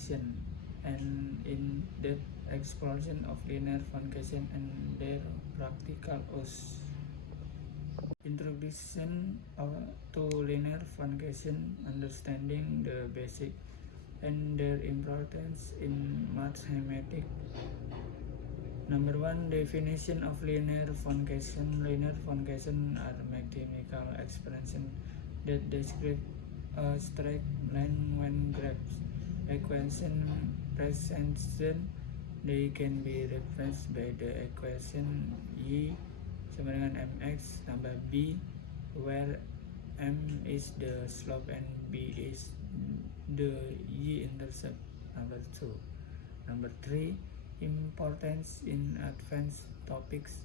definition and in-depth exploration of linear function and their practical use. Introduction to linear function, understanding the basic and their importance in mathematics. Number 1, definition of linear function. Linear function are mathematical expressions that describe a straight line when graphs equation presented. They can be replaced by the equation y sama dengan mx tambah b, where m is the slope and b is the y-intercept. Number 2. Number 3, importance in advanced topics.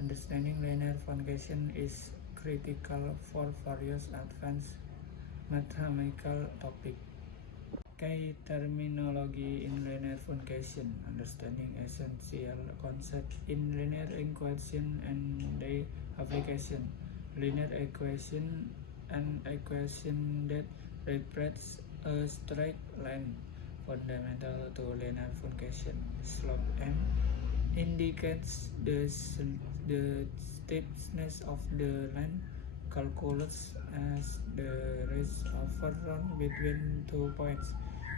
Understanding linear function is critical for various advanced mathematical topics. Key terminology in linear function. Understanding essential concepts in linear equation and their application. Linear equation, an equation that represents a straight line. Fundamental to linear function. Slope m indicates the steepness of the line. Calculus as the ratio of run between 2 points.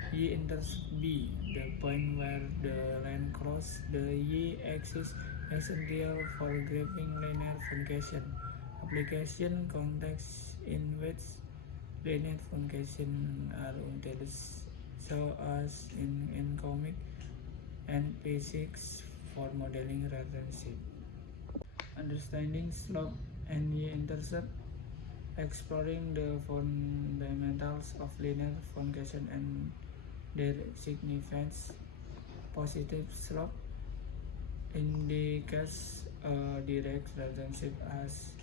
Y-intercept b, the point where the line crosses the y-axis, essential for graphing linear function. Application context in which linear function are utilized, so as in economics and physics for modeling relationship. Understanding slope and y-intercept. Exploring the fundamentals of linear function and their significance. Positive slope indicates a direct relationship as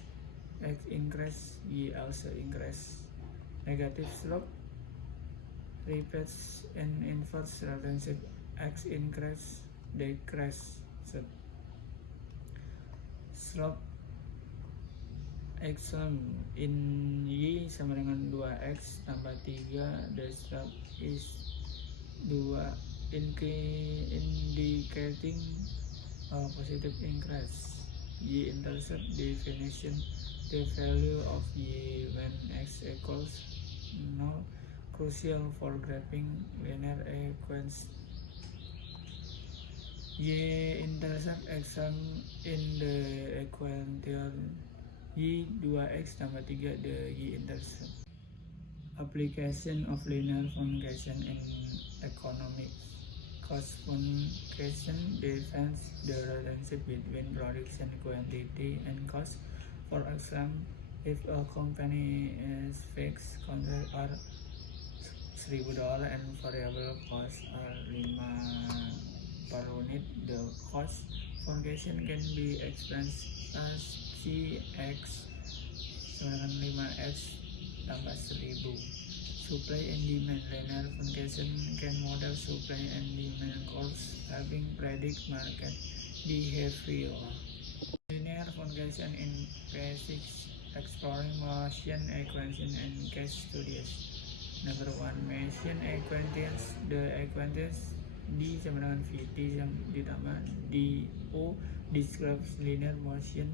x increases, y also increases. Negative slope repeats an inverse relationship, x increases, decreases. Slope extreme in y sama dengan 2x tambah 3, the slope is 2, indicating a positive increase. Y-intercept definition, the value of y when x equals 0, crucial for graphing linear equations. Y-intercept extreme in the equation y 2x tambah 3, the y-intercept. Application of linear function in economics. Cost function defines the relationship between production quantity and cost. For example, if a company is fixed contract are $1.000 and variable costs are 5 per unit, the cost function can be expressed as Cx sama dengan 5x tambah 1000. Supply and demand. Linear function can model supply and demand curves, helping predict market behavior. Linear function in physics. Exploring motion equation and case studies. Number 1, motion equations. The equations d sama dengan vt ditambah do describes linear motion,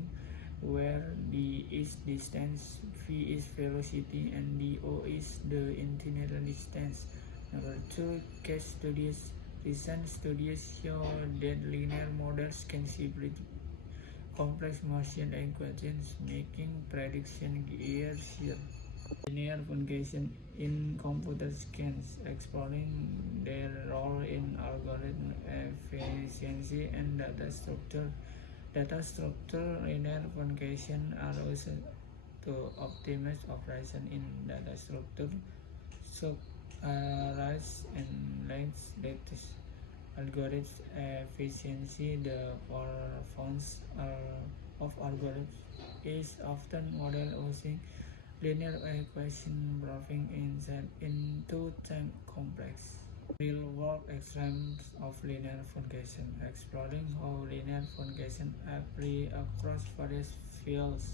where d is distance, v is velocity, and do is the initial distance. Number 2, case studies. Recent studies show that linear models can simplify complex motion equations, making prediction easier. Linear function in computer science. Exploring their role in algorithm efficiency and data structure. Data structure. Linear function are used to optimize operation in data structure, rise and length lattice. Algorithms efficiency. The performance of algorithms is often modeled using linear equation proving insight into time complex. Real-world examples of linear function. Exploring how linear function apply across various fields.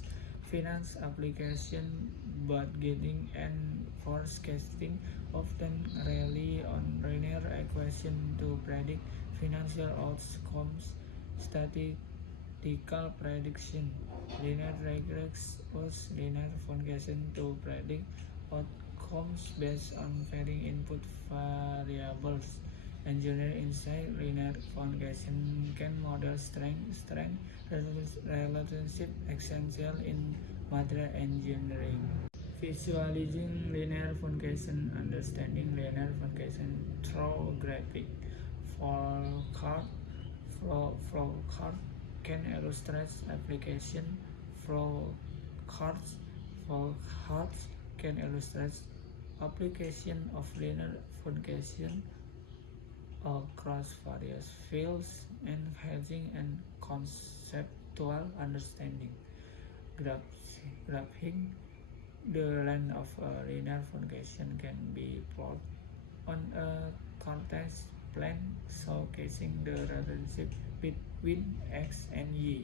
finance application, budgeting, and forecasting often rely on linear equation to predict financial outcomes. Statistical prediction. Linear regress use linear forecasting to predict outcomes based on varying input variables. Engineer inside linear forecasting can model strength relationship essential in material engineering. Visualizing linear forecasting, understanding linear forecasting through graphic flowchart can illustrate application. Flowcharts can illustrate application of linear forecasting across various fields, enhancing and conceptual understanding. Graphing the line of a linear forecasting can be plotted on a Cartesian plane, showcasing the relationship between x and y.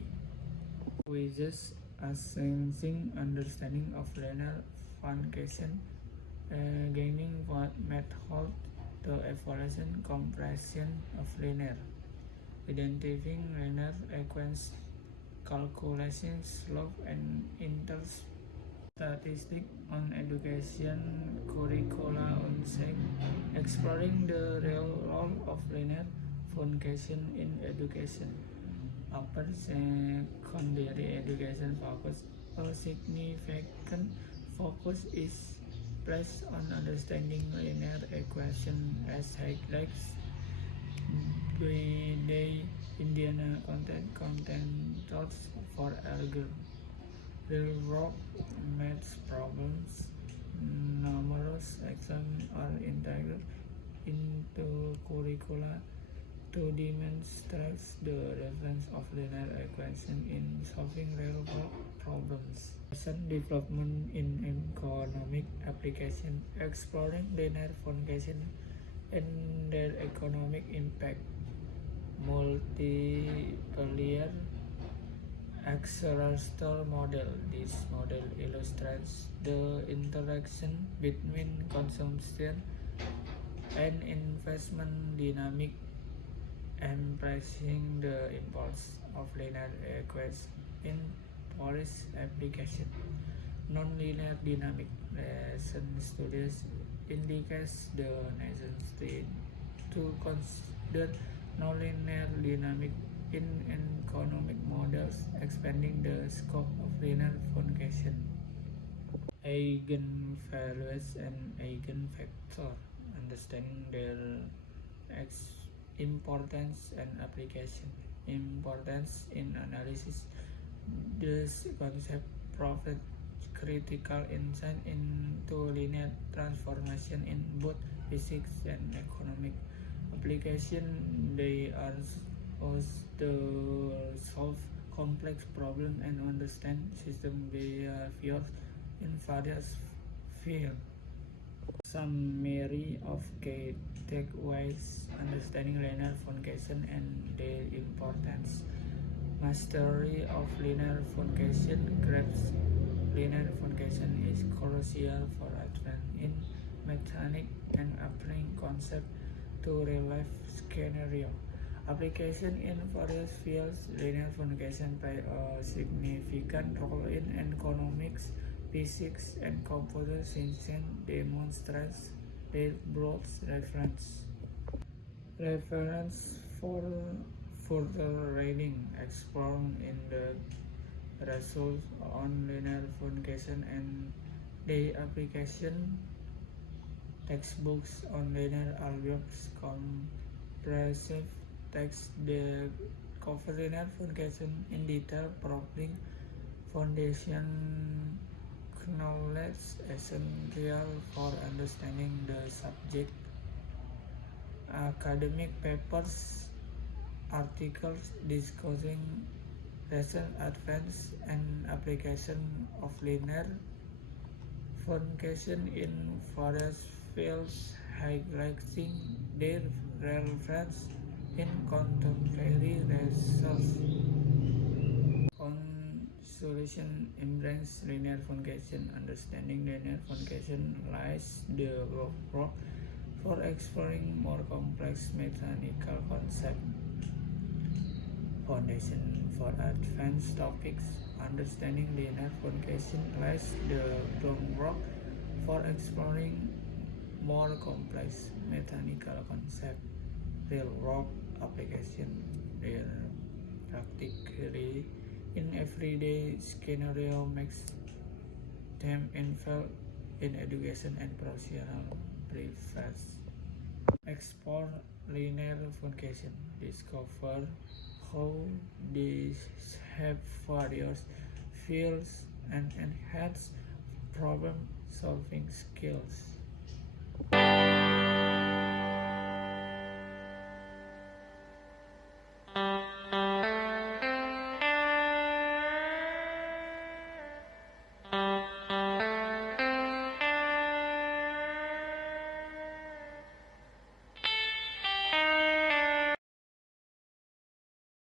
With this assessing understanding of linear forecasting, gaining what method the evaluation compression of linear, identifying linear equations, calculating slope and interest, statistics on education curricula on SEC, exploring the real role of linear forecasting in education. Upper secondary education focus. A significant focus is placed on understanding linear equation as highlights by the Indiana contenders for Alger. Real-world math problems. Numerous exams are integrated into curricula to demonstrate the relevance of linear equation in solving real-world problems. Recent development in economic application, exploring linear forecasting and their economic impact. Multiplier accelerator model. This model illustrates the interaction between consumption and investment dynamic, embracing the impulse of linear equations in policy application. Non-linear dynamic lesson studies indicates the necessity to consider non-linear dynamic in economic models, expanding the scope of linear forecasting. Eigenvalues and eigenvector, understanding their importance and application. Importance in analysis. This concept provides critical insight into linear transformation in both physics and economic application. They are used to solve complex problems and understand system behaviors in various fields. Summary of key takeaways: understanding linear forecasting and their importance. Mastery of linear forecasting grasp. Linear forecasting is crucial for advance in mechanics and applying concepts to real-life scenario. Application in various fields. Linear forecasting play a significant role in economics, physics, and computer science. Demonstrates their broad reference. Reference for further reading. Exploring in the results on linear forecasting and the application. Textbooks on linear algebra, comprehensive text that cover linear forecasting in detail, providing foundation knowledge essential for understanding the subject. Academic papers, articles discussing recent advance and application of linear forecasting in various fields, highlighting their relevance in contemporary research. solution embrace linear function. Understanding linear function lies the groundwork for exploring more complex mechanical concepts. Foundation for advanced topics. Understanding linear function lies the groundwork for exploring more complex mechanical concepts. Real world application. Real practically in everyday scenario makes them involved in education and professional practice. Explore linear function. Discover how these have various fields and enhance problem solving skills.